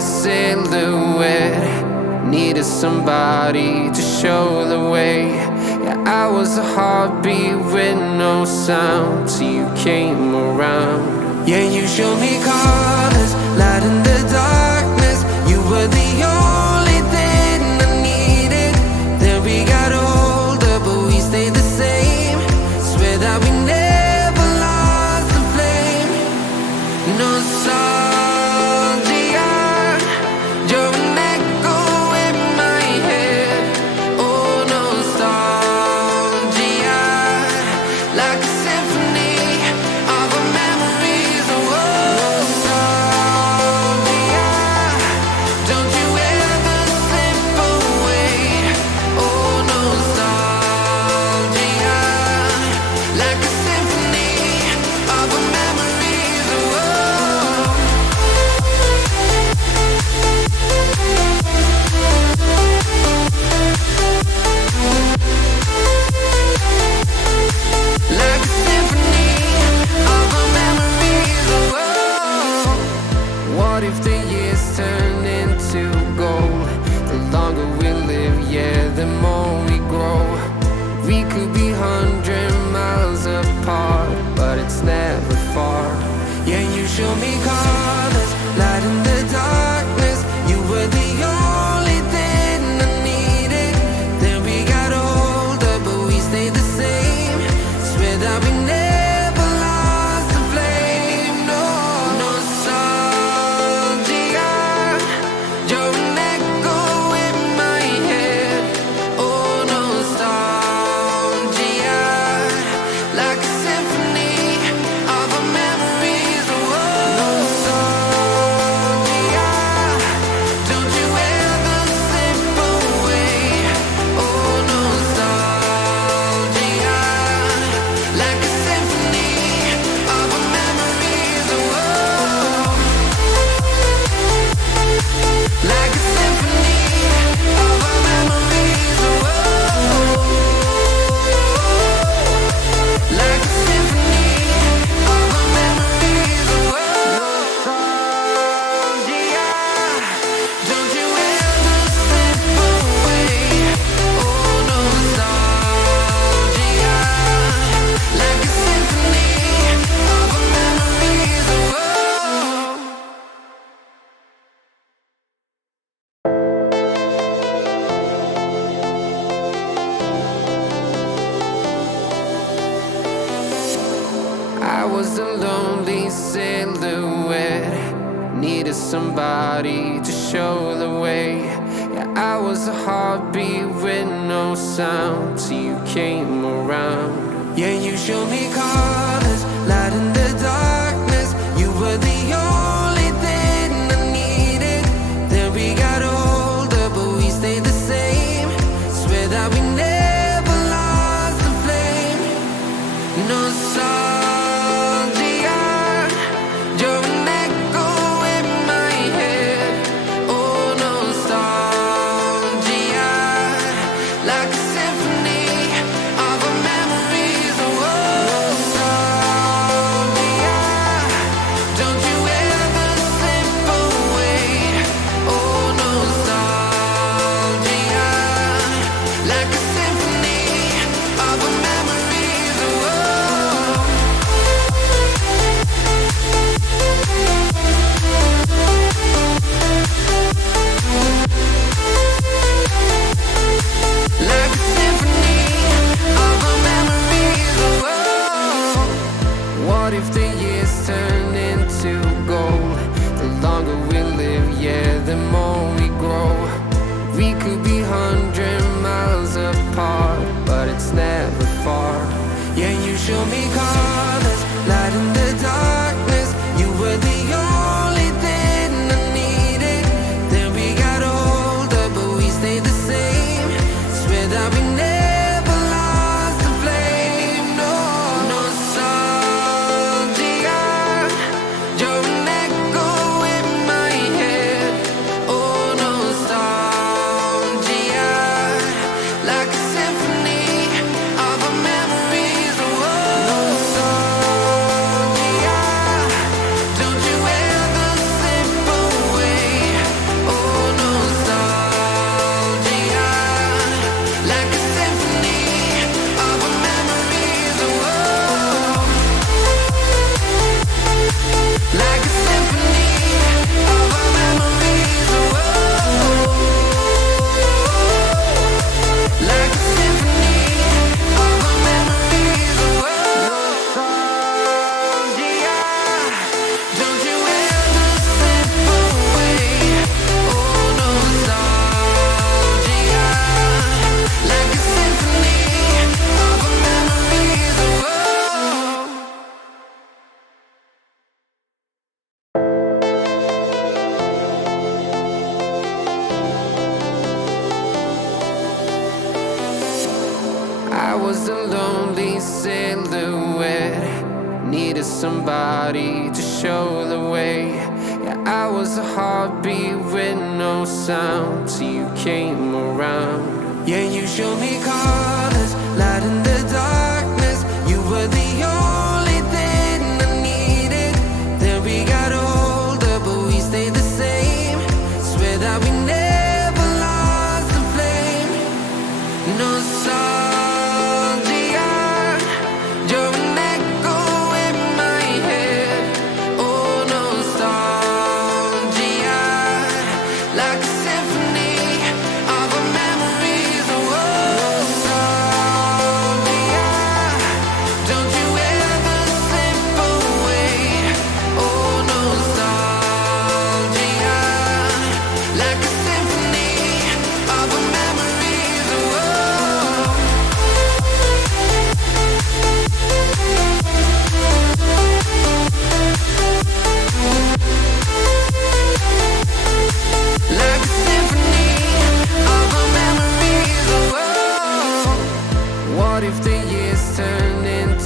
silhouette. Needed somebody to show the way. Yeah, I was a heartbeat with no sound till you came around. Yeah, you showed me colors, light in the darkness. You were the only thing I needed. Then we got older, but we stayed the same. Swear that we never lost the flame. Nostalgia, you're an echo in my head. Oh, nostalgia, like a symphony of our memories. Oh, nostalgia, don't you ever slip away. Oh, nostalgia, like a symphony of our memories. Oh, like a symphony of our memories. Oh, what if the years turn into gold? The longer we live, yeah, the more we grow. We could be 100 miles apart, but it's never far. Yeah, you show me colors, light in the darkness. You were the only thing I needed. Then we got older, but we stayed the same. Swear that we never lost the flame. No, nostalgia, you're an echo in my head. Oh, nostalgia, like a symphony of our memories. Oh, nostalgia, don't you ever slip away. Oh, nostalgia, like a symphony of our memories. Oh, like a symphony of our memories. Oh, like a symphony of our memories. Oh, nostalgia, don't you ever slip away. Oh, nostalgia, like a symphony of our memories. Oh, I was a lonely silhouette. Needed somebody to show the way. Yeah, I was a heartbeat with no sound till you came around. Yeah, you showed me colors, light in the darkness. You were the only thing I needed. Then we got older, but we stayed the same. Swear that we never lost the flame. Nostalgia, you're an echo in my head. Oh, nostalgia, like a symphony of our memories. Oh, nostalgia, don't you ever slip away. Oh, nostalgia, like a symphony of our memories. Oh, like a symphony of our memories. Oh, what if the years turn into gold? The longer we live, yeah, the more we grow. We could be 100 miles apart, but it's never far. Yeah, you show me colors, light in the darkness. You were the only thing I needed. Then we got older, but we stayed the same. Swear that we never lost the flame. No, nostalgia, you're an echo in my head. Oh, nostalgia, like a symphony of our memories. Oh, I was a lonely silhouette, needed somebody to show the way. Yeah, I was a heartbeat with no sound till you came around. Yeah, you showed me colors, light in the darkness. You were the only thing I needed. Then we got older, but we stayed the same. Swear that we never lost the flame. Nostalgia, you're an echo in my head. Oh, nostalgia, like a symphony of our memories. Oh, nostalgia, don't you ever slip away. Oh, nostalgia, like a symphony of our memories. Oh, like a symphony of our memories. Oh, what if the years turn into